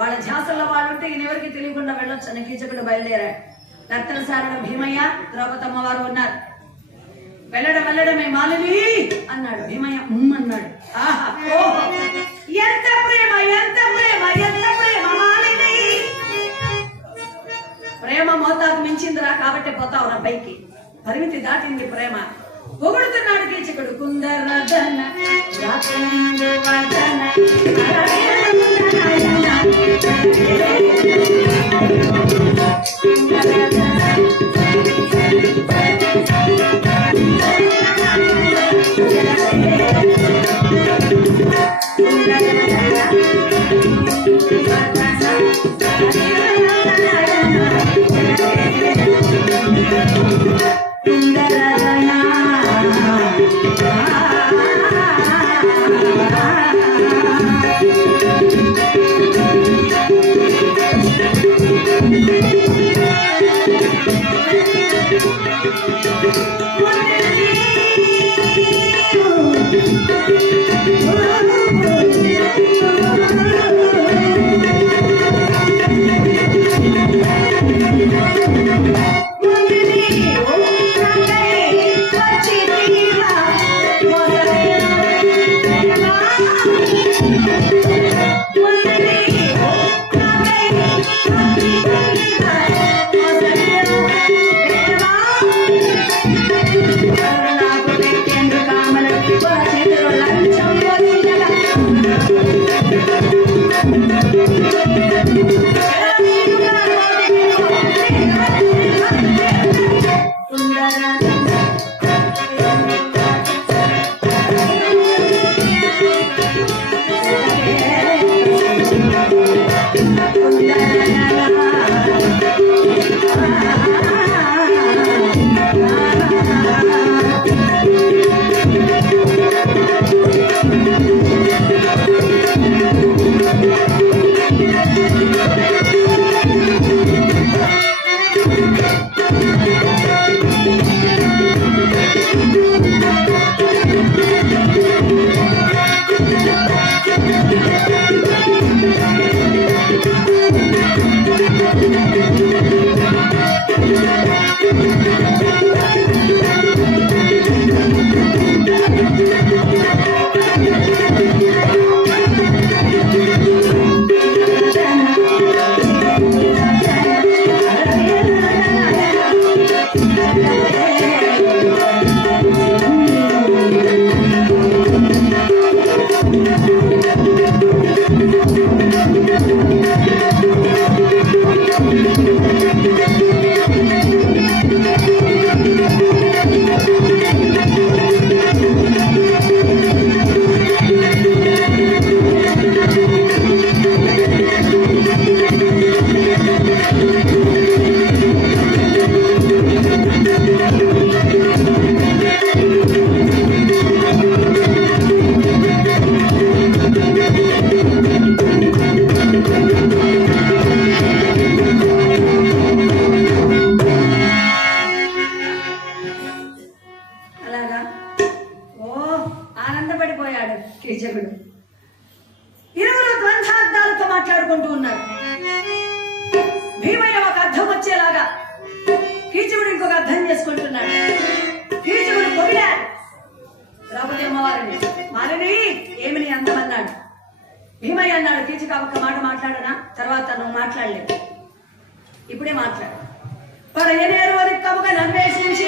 వాళ్ళ ధ్యాసల్లో వాళ్ళు ఉంటే ఈయన ఎవరికి తెలియకుండా వెళ్ళొచ్చు. కీచకుడు బయలుదేరాడు. నర్తనసారుడు భీమయ్య, ద్రౌపదమ్మ వారు ఉన్నారు. వెళ్ళడమే మాలిని అన్నాడు. భీమయ్య అన్నాడు. ఆహా, ఓహో, ఎంత ప్రేమ, ఎంత ప్రేమ, ఎంత ప్రేమ మాలిని. ప్రేమ మోతాదు మించిందిరా, కాబట్టి పోతావురా పైకి. పరిమితి దాటింది ప్రేమ. పొగుడుతున్నాడు కీచకుడు. కుందరదన కీచకుడు. ఇరువురు ద్వంద్వార్థాలతో మాట్లాడుకుంటూ ఉన్నారు. భీమయ్య ఒక అర్థం వచ్చేలాగా, కీచకుడు ఇంకొక అర్థం చేసుకుంటున్నాడు. కీచకుడు పొగిడాడు ద్రౌపది అమ్మవారిని. మాలిని ఏమిని అందమన్నాడు. భీమయ్య అన్నాడు, కీచక ఒక్క మాట మాట్లాడనా, తర్వాత నువ్వు మాట్లాడలేదు, ఇప్పుడే మాట్లాడు. పడయనేరు అధికముగా నన్వేషించి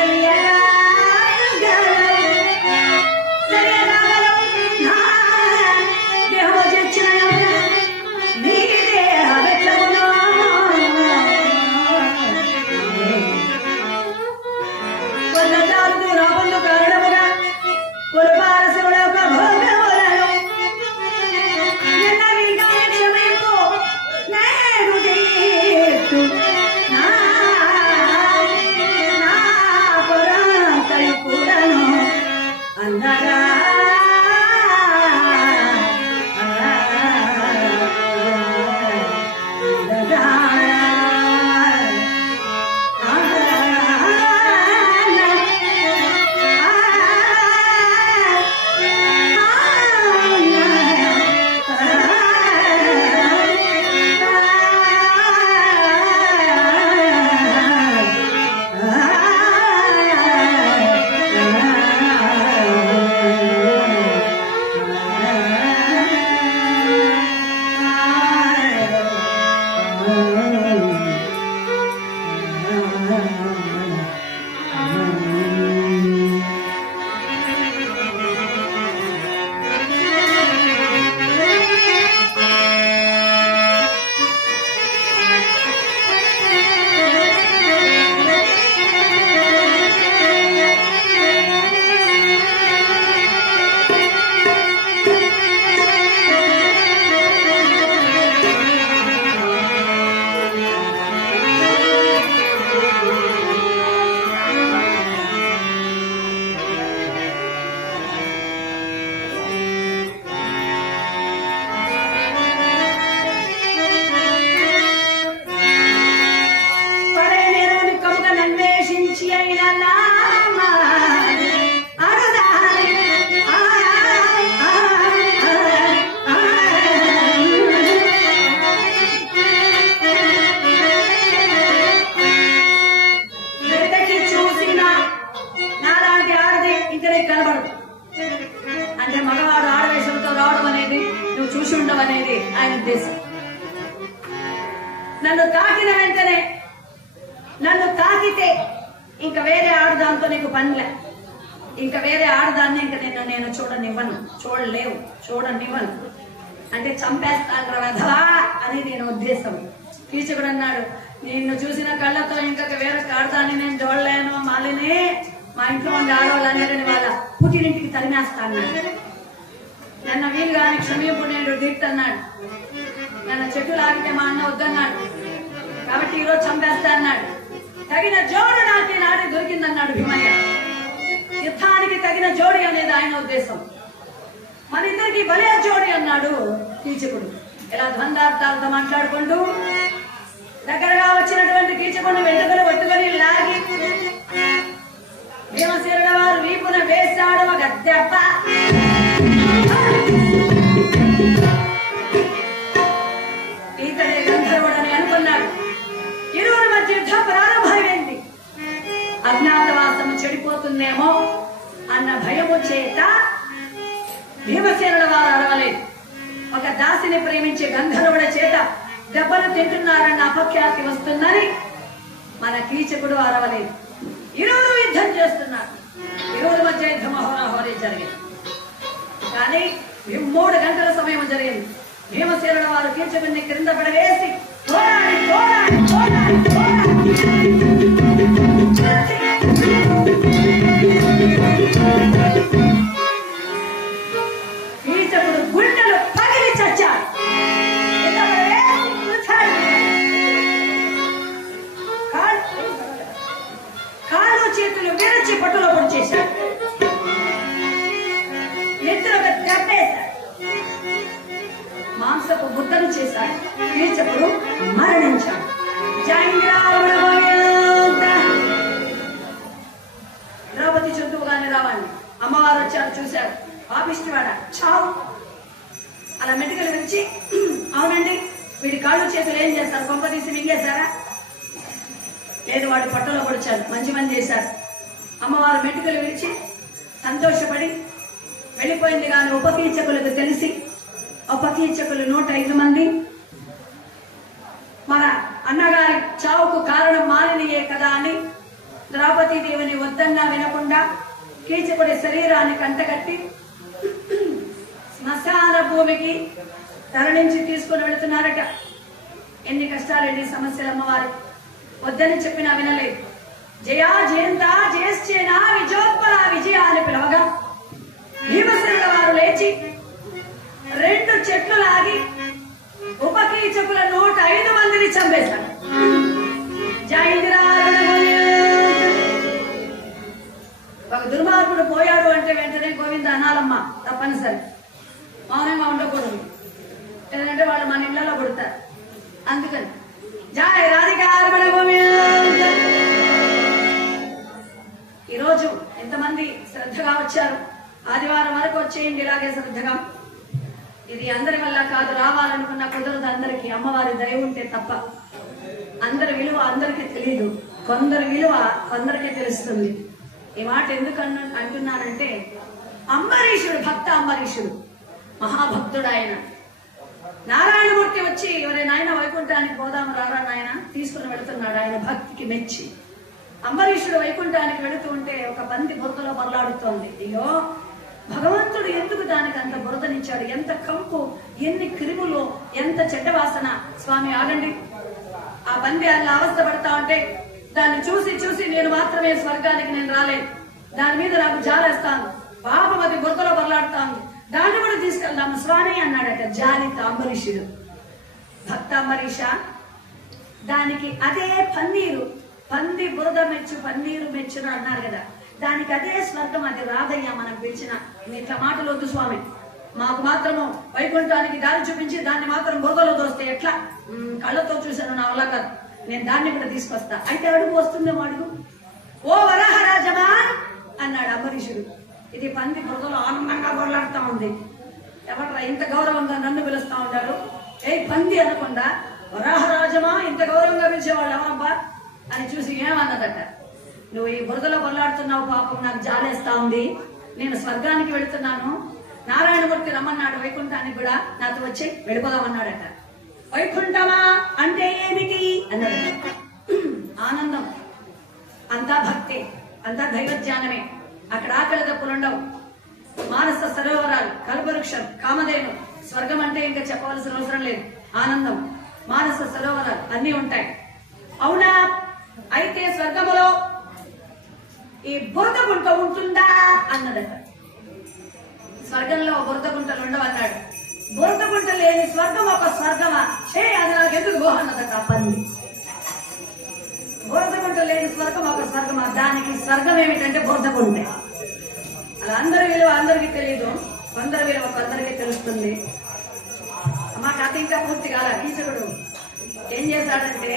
తెలియగా నన్ను తాకిన వెంటనే, నన్ను తాకితే ఇంకా వేరే ఆడదాంతో నీకు పనిలే, ఇంకా వేరే ఆడదాన్ని ఇంకా నేను చూడనివ్వను, చూడనివ్వను అంటే చంపేస్తాను రథవా అని నేను ఉద్దేశం. కీచకుడు అన్నాడు, నిన్ను చూసిన కళ్ళతో ఇంకా వేరే ఆడదాన్ని నేను చూడలేను మాలిని, మా ఇంట్లో ఉండే ఆడవాళ్ళందరినీ వాళ్ళ పుట్టినింటికి తరిమేస్తాను. నన్న వీలు కానీ క్షమీపుణ్యుడు దీప్తన్నాడు, నన్న చెట్టు లాగితే మా అన్న వద్దన్నాడు, కాబట్టి ఈరోజు చంపేస్తా అన్నాడు. తగిన జోడు నాకు నాటి దొరికిందన్నాడు భీమయ్య. యుద్ధానికి తగిన జోడి అనేది ఆయన ఉద్దేశం. మన ఇద్దరికి భలే జోడి అన్నాడు కీచకుడు. ఇలా ద్వంద్వార్థాలతో మాట్లాడుకుంటూ దగ్గరగా వచ్చినటువంటి కీచకుడిని వెంటుకలు పట్టుకొని లాగి భీమసేనుల వారు వీపున వేశాడు ఒక దెబ్బ. ఈతడే గంధర్వుడని అనుకున్నాడు. ఇరువురి మధ్య యుద్ధం ప్రారంభమైంది. అజ్ఞాతవాసము చెడిపోతుందేమో అన్న భయము చేత భీమసేనుల వారు అరవలేదు. ఒక దాసిని ప్రేమించే గంధర్వుడి చేత దెబ్బలు తింటున్నారన్న అపఖ్యాతి వస్తుందని మన కీచకుడు అరవలేదు. ఇరువురు యుద్ధం చేస్తున్నారు. ఇరువురి మధ్య యుద్ధం అహోరాహోరీ జరిగింది. కానీ 3 గంటల సమయం జరిగింది. భీమసేనుల వారు కీచకుడిని క్రింద పడవేసి కీచకుడు గుండెలు పగిలి చచ్చాడు. కాళ్ళు చేతులు విరచి పట్టులో పొడి చేశాడు. నిద్రకు దెబ్బేశాడు. మాంసపు బుద్ధను చేశాడు. కీచకుడు మరణించాడు. ద్రౌపది చుట్టూగానే రావాలి. అమ్మవారు వచ్చారు, చూశారు. పాపిష్టివాడ చావు అలా మెటికలు విరిచి, అవునండి వీడి కాళ్ళు చేతులు ఏం చేస్తారు, కొంప తీసి మింగేశారా? లేదు, వాడి పట్టులో పొడిచారు, మంచి మంది చేశారు. అమ్మవారు మెటికలు విరిచి సంతోషపడి వెళ్ళిపోయింది. కానీ ఉపకీచకులకు తెలిసి ఉపకీచకులు 105 మంది మన అన్నగారి చావుకు కారణం మాలినియే కదా అని ద్రౌపదీ దేవిని వద్దన్నా వినకుండా కీచకుడి శరీరాన్ని కంటగట్టి శ్మశాన భూమికి తరలించి తీసుకుని వెళుతున్నారట. ఎన్ని కష్టాలు, ఎన్ని సమస్యలు అమ్మవారి. వద్దని చెప్పినా వినలేదు. జయా జయంత జయశ్చేనా విజయోత్పల విజయ అని పిలవగా భీమసేనుల వారు లేచి 2 చెట్లు లాగి ఉపకీచకుల 105 మందిని చంపేశాడు. ఒక దుర్మార్గుడు పోయాడు అంటే వెంటనే గోవింద అనాలమ్మ, తప్పనిసరి. మౌనంగా ఉండకూడదు, ఎందుకంటే వాళ్ళు మన ఇళ్లలో పుడతారు. అందుకని జయ రాధికారమణ గోవింద. ఈరోజు ఎంతమంది శ్రద్ధగా వచ్చారు. ఆదివారం వరకు వచ్చేయండి ఇలాగే శ్రద్ధగా. ఇది అందరి వల్ల కాదు, రావాలనుకున్న కుదరదు అందరికీ. అమ్మవారి దయ ఉంటే తప్ప. అందరి విలువ అందరికీ తెలియదు, కొందరి విలువ కొందరికీ తెలుస్తుంది. ఈ మాట ఎందుకు అంటున్నానంటే, అంబరీషుడు, భక్త అంబరీషుడు మహాభక్తుడు. ఆయన నారాయణమూర్తి వచ్చి ఎవరి నాయన వైకుంఠానికి పోదాము రారా నాయన తీసుకుని వెళుతున్నాడు. ఆయన భక్తికి మెచ్చి అంబరీషుడు వైకుంఠానికి వెళుతూ ఉంటే ఒక పంది బురదలో బర్లాడుతోంది. అయ్యో భగవంతుడు ఎందుకు దానికి అంత బురదనిచ్చాడు, ఎంత కంపు, ఎన్ని క్రిములు, ఎంత చెడ్డ వాసన. స్వామి ఆగండి. ఆ పంది అలా అవస్థ పడతా ఉంటే దాన్ని చూసి చూసి నేను మాత్రమే స్వర్గానికి నేను రాలేదు, దాని మీద నాకు జాలేస్తాను, పాపం అది బురదలో బర్లాడుతాను, దాన్ని కూడా తీసుకెళ్దాము స్వామి అన్నాడట జాలిత అంబరీషుడు. భక్త అంబరీష, దానికి అదే పన్నీరు, పంది బురద మెచ్చు పన్నీరు మెచ్చును అన్నారు కదా, దానికి అదే స్వర్గం. అది రాదయ్యా మనం పిలిచిన. ఇట్లా మాటలు వద్దు స్వామి, మాకు మాత్రము వైకుంఠానికి దారి చూపించి దాన్ని మాత్రం బురదలో దోస్తే ఎట్లా? కళ్ళతో చూశాను, నా వల్ల కాదు, నేను దాన్ని కూడా తీసుకొస్తా. అయితే అడుగు వస్తుందేమో అడుగు. ఓ వరాహరాజమా అన్నాడు అంబరీషుడు. ఇది పంది బురదలో ఆనందంగా బొరలాడుతా ఉంది. ఎవరా ఇంత గౌరవంగా నన్ను పిలుస్తా ఉంటారు? ఏ పంది అనకుండా వరాహరాజమా ఇంత గౌరవంగా పిలిచేవాళ్ళు ఎవరబ్బా అని చూసి ఏమన్నదట, నువ్వు ఈ బురదలో బొరలాడుతున్నావు, పాపం నాకు జాలేస్తా ఉంది, నేను స్వర్గానికి వెళుతున్నాను, నారాయణమూర్తి రమ్మన్నాడు వైకుంఠానికి కూడా, నాతో వచ్చి వెళ్ళిపోదామన్నాడట. వైకుంఠమా అంటే ఏమిటి? అంతా దైవజ్ఞానమే. అక్కడ ఆకలి దప్పులుండవు. మానస సరోవరాలు, కల్పవృక్షం, కామధేను, స్వర్గం అంటే ఇంకా చెప్పవలసిన అవసరం లేదు. ఆనందం, మానస సరోవరాలు అన్నీ ఉంటాయి. అవునా? అయితే స్వర్గములో ఈ బురద గుంట ఉంటుందా అన్నదట. స్వర్గంలో బురద గుంటలు ఉండవన్నాడు. బురద గుంట లేని స్వర్గం ఒక స్వర్గమా? అది నాకెందుకు గోహ అన్నదట పంది. బురద గుంట లేని స్వర్గం ఒక స్వర్గమా? దానికి స్వర్గం ఏమిటంటే బురద గుంట. అలా అందరి విలువ అందరికీ తెలియదు, కొందరి విలువ కొందరికి తెలుస్తుంది. మా కథ ఇంకా పూర్తి కాల. కీచకుడు ఏం చేశాడంటే,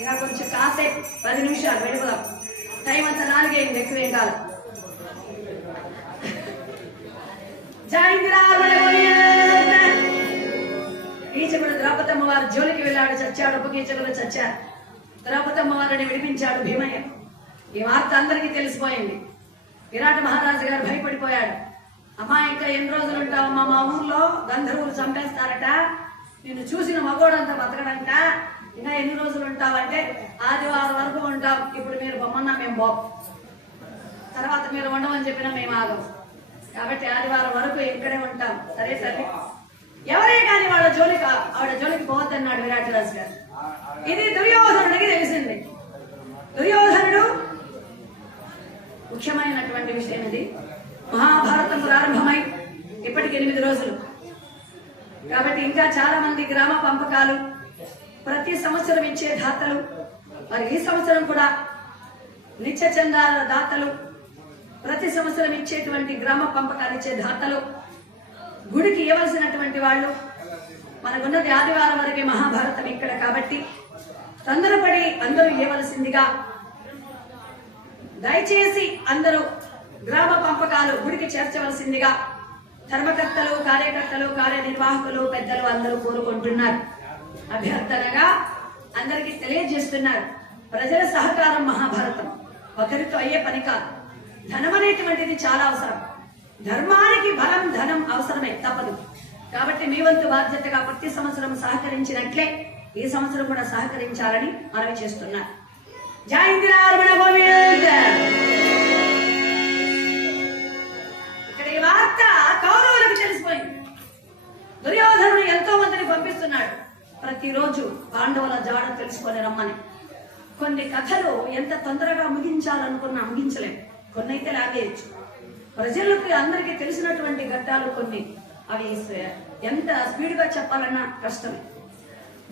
ఇక కొంచెం కాసేపు 10 నిమిషాలు వెళ్ళిపోదాం, టైం అంతా 4 అయింది, ఎక్కువేం కాదు. కీచకుడు ద్రౌపదమ్మ వారి జోలికి వెళ్ళాడు, చచ్చాడు. ఉపకీచకులు చచ్చారు. ద్రౌపదమ్మ వారిని విడిపించాడు భీమయ్య. ఈ వార్త అందరికీ తెలిసిపోయింది. విరాట మహారాజు గారు భయపడిపోయాడు. అమ్మా, ఇంకా ఎన్ని రోజులు ఉంటావమ్మా? మా ఊర్లో గంధర్వులు చంపేస్తారట, నిన్ను చూసిన మగోడంతా బతకడంట. ఇంకా ఎన్ని రోజులు ఉంటావంటే, ఆదివారం వరకు ఉంటాం. ఇప్పుడు మీరు బొమ్మన్నా మేము బాబు, తర్వాత మీరు ఉండమని చెప్పినా మేము ఆగం. కాబట్టి ఆదివారం వరకు ఇక్కడే ఉంటాం. సరే తల్లి, ఎవరే కానీ ఆవిడ జోలికి పోవద్దన్నాడు విరాటరాజు గారు. ఇది దుర్యోధనుడికి తెలిసింది. దుర్యోధనుడు ముఖ్యమైనటువంటి విషయం ఇది. మహాభారతం ప్రారంభమై ఇప్పటికి 8 రోజులు. కాబట్టి ఇంకా చాలా మంది గ్రామ పంపకాలు, ప్రతి సంవత్సరం ఇచ్చే దాతలు, మరి ఈ సంవత్సరం కూడా నిత్య చందాల దాతలు, ప్రతి సంవత్సరం ఇచ్చేటువంటి గ్రామ పంపకాలు ఇచ్చే దాతలు, గుడికి ఇవ్వవలసినటువంటి వాళ్ళు, మనకున్నది ఆదివారం వరకే మహాభారతం ఇక్కడ. కాబట్టి తొందరపడి అందరూ ఇవ్వవలసిందిగా, దయచేసి అందరూ గ్రామ పంపకాలు గుడికి చేర్చవలసిందిగా ధర్మకర్తలు, కార్యకర్తలు, కార్యనిర్వాహకులు, పెద్దలు అందరూ కోరుకుంటున్నారు. అభ్యర్థనగా అందరికీ తెలియజేస్తున్నారు. ప్రజల సహకారం మహాభారతం ఒకరితో అయ్యే పని కాదు. ధనం అనేటువంటిది చాలా అవసరం. ధర్మానికి బలం, ధనం అవసరమే, తప్పదు. కాబట్టి మీ వంతు బాధ్యతగా ప్రతి సంవత్సరం సహకరించినట్లే ఈ సంవత్సరం కూడా సహకరించాలని మనవి చేస్తున్నారు. జై ఇందిరారమణ గోవింద. ఇక్కడ ఈ వార్త కౌరవులకు తెలిసిపోయింది. దుర్యోధనుడు ఎంతో మందిని పంపిస్తున్నాడు ప్రతిరోజు పాండవుల జాడ తెలుసుకొని రమ్మని. కొన్ని కథలు ఎంత తొందరగా ముగించాలనుకున్నా ముగించలేము, కొన్ని అయితే లాగేయచ్చు. ప్రజలకు అందరికీ తెలిసినటువంటి ఘట్టాలు కొన్ని, అవి ఎంత స్పీడ్ గా చెప్పాలన్నా కష్టమే.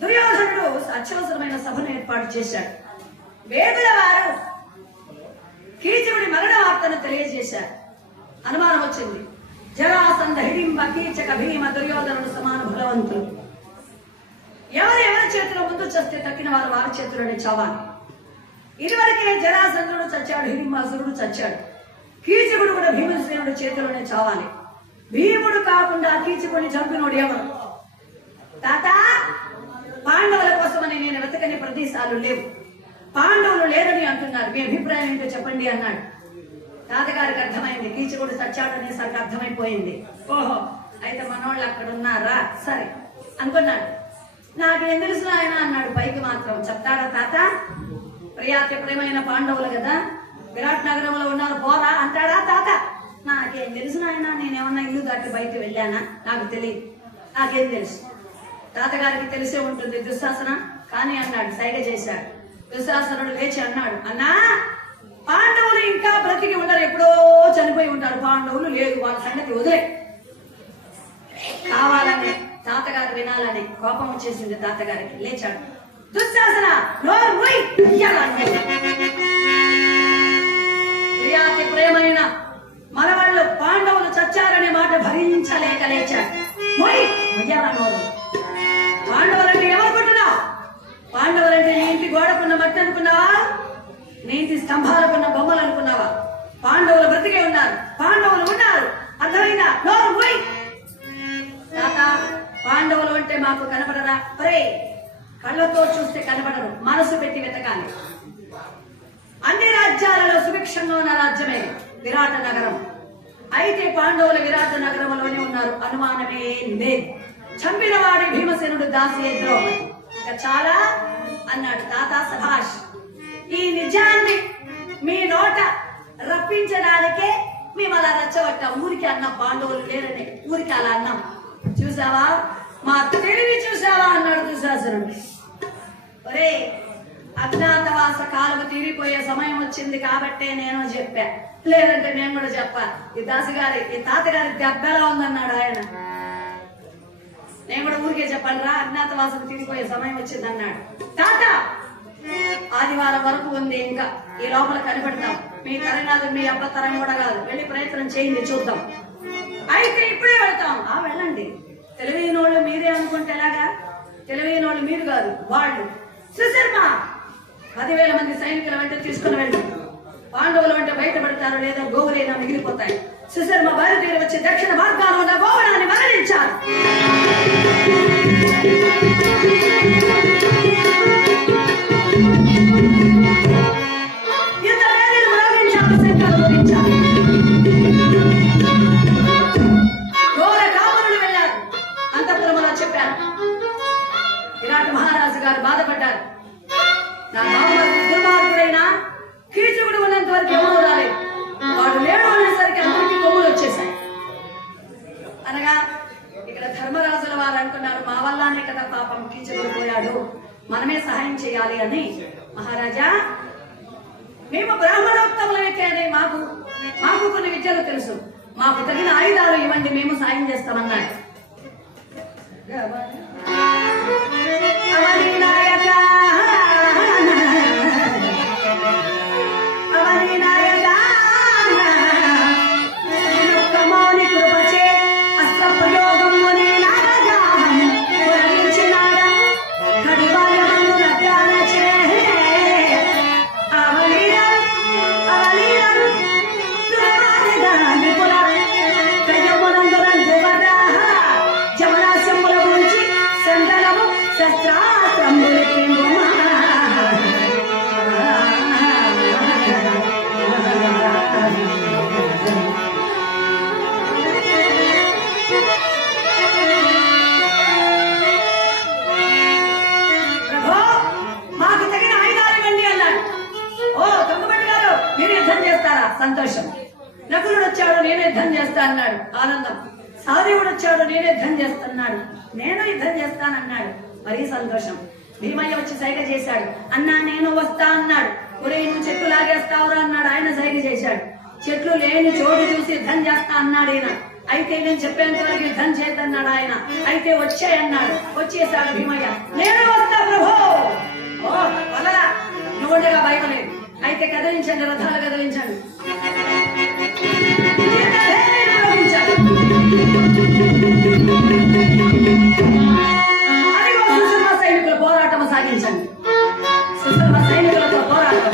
దుర్యోధనుడు అత్యవసరమైన సభను ఏర్పాటు చేశాడు. వేదుల వారు కీచకుడి మరణ వార్తను తెలియజేశారు. అనుమానం వచ్చింది. జరాసంధ, హిడింబ, కీచక, భీమ, దుర్యోధనుడు సమాన బలవంతులు. ఎవరి చేతిలో ముందు చస్తే తక్కిన వారు వారి చేతిలోనే చావాలి. ఇదివరకే జరాసంధుడు చచ్చాడు, హిడింబాసురుడు చచ్చాడు. కీచకుడు కూడా భీమసేనుడు చేతిలోనే చావాలి. భీముడు కాకుండా కీచకుడిని చంపినోడు ఎవరు? తాత, పాండవుల కోసమని నేను వెతకని ప్రదేశాలు లేవు, పాండవులు లేరని అంటున్నారు, మీ అభిప్రాయం ఏంటో చెప్పండి అన్నాడు. తాతగారికి అర్థమైంది, కీచకుడు చచ్చాడనేసరికి అర్థమైపోయింది. ఓహో, అయితే మనోళ్ళు అక్కడ ఉన్నారా, సరే అనుకున్నాడు. నాకేం తెలుసు ఆయన అన్నాడు. పైకి మాత్రం చెప్తారా తాత? ప్రియాత్యప్రియమైన పాండవులు కదా, విరాట్ నగరంలో ఉన్నారు, పోరా అంటాడా తాత? నాకేం తెలుసు ఆయన, నేనేమన్నా ఇల్లు దాటి బయట వెళ్ళానా? నాకు తెలియదు, నాకేం తెలుసు. తాతగారికి తెలిసే ఉంటుంది. దుశ్శాసన కానీ అన్నాడు, సైగ చేశాడు. దుశ్శాసనుడు లేచి అన్నాడు, అన్నా, పాండవులు ఇంకా బ్రతికి ఉండరు, ఎప్పుడో చనిపోయి ఉంటారు. పాండవులు లేదు, వాళ్ళ సంగతి వదిలే. కావాలని తాతగారు వినాలని కోపం వచ్చేసింది తాతగారికి. లేచాడు. దుశ్శాసన, ప్రియాతి ప్రేమైన మనవాళ్ళు పాండవులు చచ్చారనే మాట భరించలేక లేచాడు. పాండవులంటే ఏమనుకుంటున్నావు? పాండవులంటే నీ ఇంటి గోడకున్న మట్టి అనుకున్నావా? నీ ఇంటి స్తంభాలకున్న బొమ్మలు అనుకున్నావా? పాండవులు బ్రతికే ఉన్నారు, పాండవులు ఉన్నారు, అర్థమైందా? తాత, పాండవులు అంటే మాకు కనపడరా? ఒరే, కళ్ళతో చూస్తే కనపడరు, మనసు పెట్టి వెతకాలి. అన్ని రాజ్యాలలో సుభిక్షంగా ఉన్న రాజ్యమే విరాట నగరం. అయితే పాండవులు విరాట నగరంలోనే ఉన్నారు, అనుమానమే లేదు. చంపిన వాడి భీమసేనుడు, దాసి ద్రౌపది. ఇంకా చాలా అన్నాడు తాత. సభాష్, ఈ నిజాన్ని మీ నోట రప్పించడానికే మేము అలా రెచ్చగొట్టాం. ఊరికి అన్నం, పాండవులు లేరని ఊరికి అలా అన్నాం. చూసావా మా తెలివి, చూసావా అన్నాడు దుశ్శాసనుడు. ఒరే, అజ్ఞాతవాస కాలం తీరిపోయే సమయం వచ్చింది కాబట్టే నేను చెప్పా, లేదంటే నేను కూడా చెప్పా. ఈ దాసిగారి, ఈ తాతగారి దెబ్బలా ఉందన్నాడు ఆయన. నేను కూడా ఊరికే చెప్పాను రా, అజ్ఞాతవాసం తీరిపోయే సమయం వచ్చింది అన్నాడు. తాత, ఆదివారం వరకు ఉంది, ఇంకా ఈ లోపల కనిపెడతాం. మీ తరం కాదు, మీ అబ్బ తరం కూడా కాదు. వెళ్ళి ప్రయత్నం చేయండి, చూద్దాం. అయితే ఇప్పుడే వెళ్తాం. వెళ్ళండి. తెలివైనోళ్ళు మీరే అనుకుంటే ఎలాగా? తెలివైనోళ్ళు మీరు కాదు, వాళ్ళు. సుశర్మ 10,000 మంది సైనికుల వెంట తీసుకుని వెళ్ళి పాండవుల వెంట బయటపడతారు, లేదా గోవులైనా మిగిలిపోతాయి. సుశర్మ బయలుదేరి వచ్చి దక్షిణ మార్గాల్లో ఉన్న గోవనాన్ని మరణించారు. ఘోర కామనుడు వెళ్ళారు. అంతఃపురంలో చెప్పారు. విరాట్ మహారాజు గారు బాధపడ్డారు. నా బావగారు దుర్మార్గుడైనా కీచకుడు ఉన్నంత వరకు ఎవరు రాలేదు. వాడు లేడు అనేసరికి అందరికీ కొమ్ములు వచ్చేసాయి. అనగా ఇక్కడ ధర్మరాజుల వారు అనుకున్నారు, మా వల్లనే కదా పాపం కీచకుడు పోయాడు, మనమే సహాయం చేయాలి అని. మహారాజా, మేము బ్రాహ్మణోత్తములైతే మాకు కొన్ని విద్యలు తెలుసు, మాకు తగిన ఆయుధాలు ఇవ్వండి, మేము సాయం చేస్తామన్నాడు. సంతోషం. నకులుడు వచ్చాడు, నేనే యుద్ధం చేస్తా అన్నాడు. ఆనందం. సహదేవుడు వచ్చాడు, నేనే యుద్ధం చేస్తున్నాడు. నేను యుద్ధం చేస్తానన్నాడు. మరీ సంతోషం. భీమయ్య వచ్చి సైగ చేశాడు. అన్నా నేను వస్తా అన్నాడు. ఒరే, నువ్వు చెట్లు లాగేస్తావురా అన్నాడు. ఆయన సైగ చేశాడు. చెట్లు లేని చోటు చూసి యుద్ధం చేస్తా అన్నాడు ఈయన. అయితే నేను చెప్పేంత వరకు యుద్ధం చేద్దన్నాడు ఆయన. అయితే వచ్చాయన్నాడు. వచ్చేసాడు భీమయ్య. నేను వస్తా ప్రభు. ఓ వదరా, నువ్వుండగా భయం లేదు. అయితే కదిలించండి, రథాలు కదిలించండి. సుశర్మ సైనికుల పోరాటం సాగించండి. సుశర్మ సైనికులతో పోరాటం.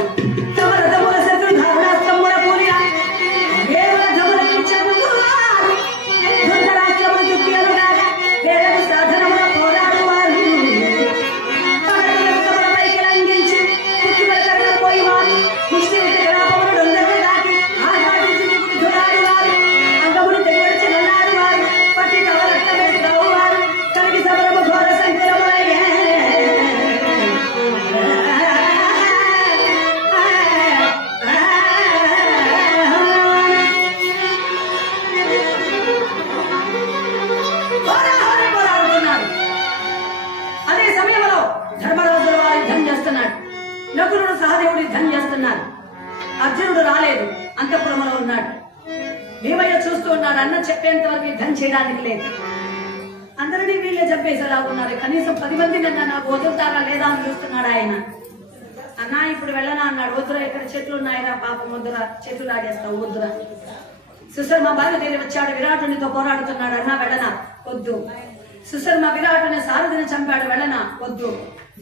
నకులుడు సహదేవుడు యుద్ధం చేస్తున్నారు. అర్జునుడు రాలేదు, అంతఃపురంలో ఉన్నాడు. భీమయ్య చూస్తూ ఉన్నాడు. అన్న చెప్పేంత వరకు యుద్ధం చేయడానికి లేదు. అందరినీ వీళ్ళే చంపేసేలా ఉన్నారు. కనీసం 10 మంది నన్ను నాకు వదులుతారా లేదా అని చూస్తున్నాడు ఆయన. అన్నా ఇప్పుడు వెళ్ళనా అన్నాడు. వద్దురా, ఇక్కడ చెట్లు ఉన్నాయిరా, పాపం వద్దురా, చెట్లు లాగేస్తావు, వద్దురా. సుశర్మ బయలుదేరి వచ్చాడు. విరాటునితో పోరాడుతున్నాడు. అన్నా వెళ్ళనా? వద్దు. సుశర్మ విరాటుని సారథిని చంపాడు. వెళ్ళనా? వద్దు.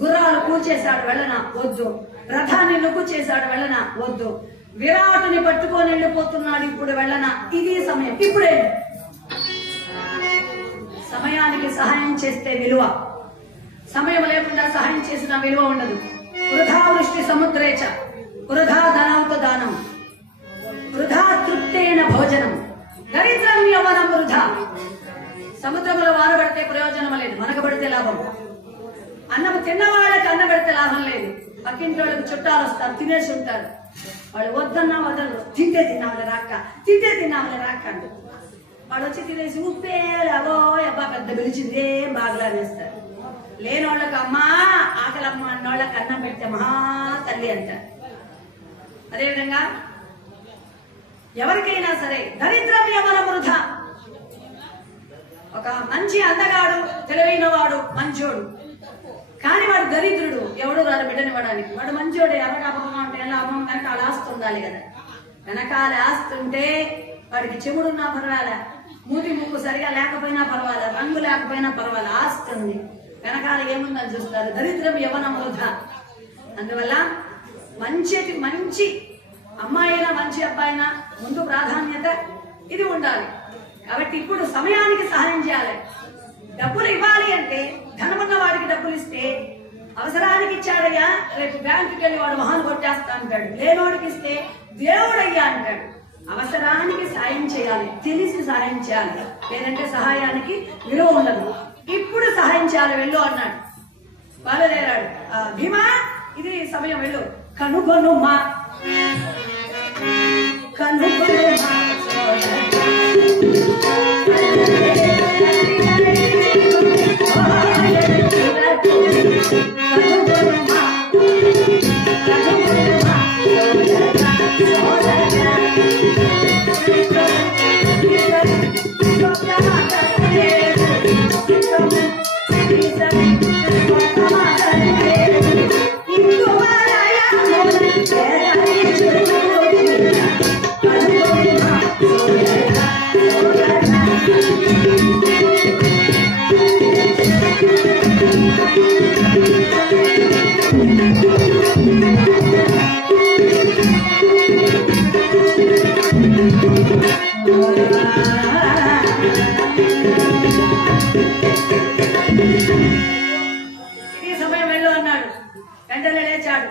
గుర్రాలు కూల్చేశాడు. వెళ్ళనా? వద్దు. రథాన్ని నుగ్గు చేశాడు. వెళ్ళనా? వద్దు. విరాటుని పట్టుకొని వెళ్ళిపోతున్నాడు. ఇప్పుడు వెళ్ళనా? ఇది సమయం. ఇప్పుడే సమయానికి సహాయం చేస్తే విలువ, సమయం లేకుండా సహాయం చేసిన విలువ ఉండదు. వృధా వృష్టి సముద్రేచ వృధా ధనౌత దానం వృధా తృప్తేన భోజనం దరిద్రం యవనం వృధా. సముద్రంలో వానబడితే ప్రయోజనం లేదు, మనకు పడితే లాభం. అన్నం తిన్నవాళ్ళకి అన్నం పెడితే లాభం లేదు. పక్కింటి వాళ్ళకి చుట్టాలు వస్తారు, తినేసి ఉంటారు. వాడు వద్దన్నా వదలరు. తింటే తిన్నావులే రాక్క, తింటే తిన్నావులే రాక్క అంట. వాడు వచ్చి తినేసి ఉప్పే లేవో అబ్బా పెద్ద పిలిచింది ఏం బాగలానేస్తారు. లేనోళ్ళకి అమ్మా ఆకలమ్మ అన్నోళ్ళకి అన్నం పెడితే మహా తల్లి అంటారు. అదేవిధంగా ఎవరికైనా సరే దరిద్రం యవన వృధా. ఒక మంచి అందగాడు, తెలివైన వాడు, మంచోడు, కానీ వాడు దరిద్రుడు, ఎవడు రాడు బిడ్డనివ్వడానికి. వాడు మంచోడు, ఎవరికపంగా ఉంటే లాభం కంటే అలా ఆస్తి ఉండాలి కదా. వెనకాల ఆస్తి ఉంటే వాడికి చెముడున్నా పర్వాలే, మూతి ముక్కు సరిగా లేకపోయినా పర్వాలే, రంగు లేకపోయినా పర్వాలే, ఆస్తి ఉంది వెనకాల ఏముందని చూస్తారు. దరిద్రం యవనం వృధా. అందువల్ల మంచి అమ్మాయి అయినా మంచి అబ్బాయి అయినా ముందు ప్రాధాన్యత ఇది ఉండాలి. కాబట్టి ఇప్పుడు సమయానికి సహాయం చేయాలి. డబ్బులు ఇవ్వాలి అంటే ధనమున్న వాడికి డబ్బులు ఇస్తే అవసరానికి ఇచ్చాడయ్యా, రేపు బ్యాంకుకి వెళ్ళి వాడు మహాన్ కొట్టేస్తా అంటాడు. లేనోడికి ఇస్తే దేవుడయ్యా అంటాడు. అవసరానికి సాయం చేయాలి, తెలిసి సహాయం చేయాలి, లేదంటే సహాయానికి విలువ ఉండదు. ఇప్పుడు సహాయం చేయాలి, వెళ్ళు అన్నాడు. బయలుదేరాడు. భీమా ఇది సమయం, వెళ్ళు. కనుగొనుమా కనుగొనుమా ఇది సమయం, వెళ్ళు అన్నాడు. వెంటనే లేచాడు.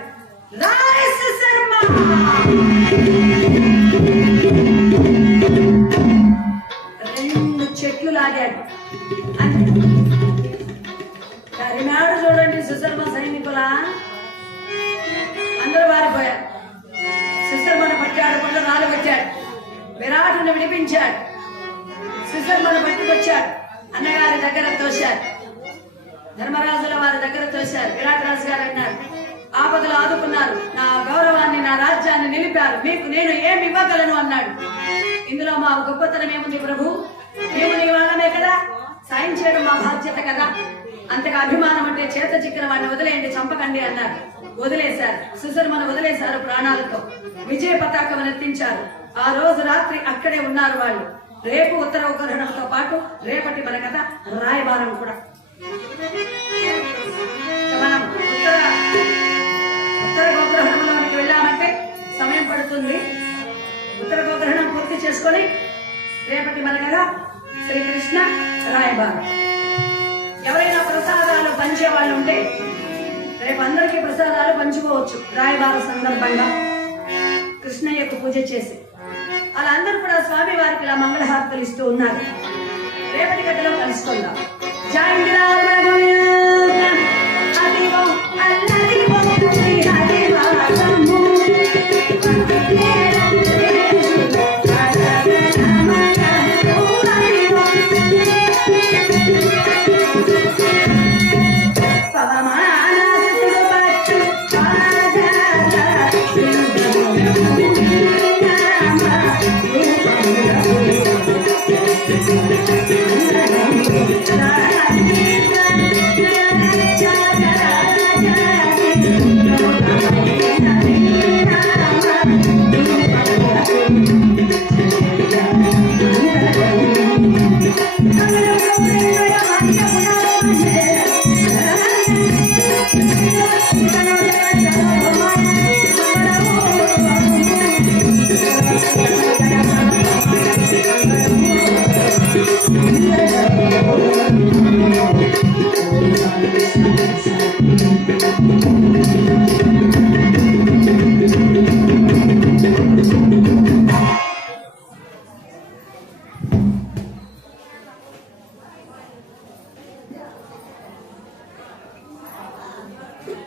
రెండు చెట్లు లాగాడు. కరినాడు చూడండి సుశర్మ సైనికుల అందరూ వారిపోయారు. సుశర్మను పట్టాడు, కొండ రాళ్ళు పెట్టాడు, విరాటుని విడిపించాడు, సుశర్మను పట్టుకొచ్చాడు, అన్నగారి దగ్గర తోశారు, ధర్మరాజుల వారి దగ్గర తోశారు. విరాట్ రాజు గారు అన్నారు, ఆపదలు ఆదుకున్నారు, నా గౌరవాన్ని నా రాజ్యాన్ని నిలిపారు, మీకు నేను ఏమి ఇవ్వగలను అన్నాడు. ఇందులో మా గొప్పతనం ఏముంది ప్రభు, మేము నీ వాళ్ళమే కదా, సాయం చేయడం మా బాధ్యత కదా, అంతగా అభిమానం అంటే చేత చిక్కిన వాడిని వదిలేయండి, చంపకండి అన్నారు. వదిలేశారు, సుశర్మను వదిలేశారు ప్రాణాలతో. విజయ పతాకం ఎత్తించారు. ఆ రోజు రాత్రి అక్కడే ఉన్నారు వాళ్ళు. రేపు ఉత్తర ఉపగ్రహణంతో పాటు రేపటి మన కథ రాయబారం కూడా. మనం ఉత్తర గోగ్రహణంలోనికి వెళ్ళామంటే సమయం పడుతుంది. ఉత్తర గోగ్రహణం పూర్తి చేసుకొని రేపటి మన కథ శ్రీకృష్ణ రాయబారం. ఎవరైనా ప్రసాదాలు పంచే వాళ్ళు ఉంటే రేపు అందరికీ ప్రసాదాలు పంచుకోవచ్చు. రాయబార సందర్భంగా కృష్ణయ్యకు పూజ చేసి అలా అందరూ కూడా స్వామి వారికి ఇలా మంగళహారతులు ఇస్తూ ఉన్నారు. రేపటి గడ్డలో కలుసుకుందాం. Yeah.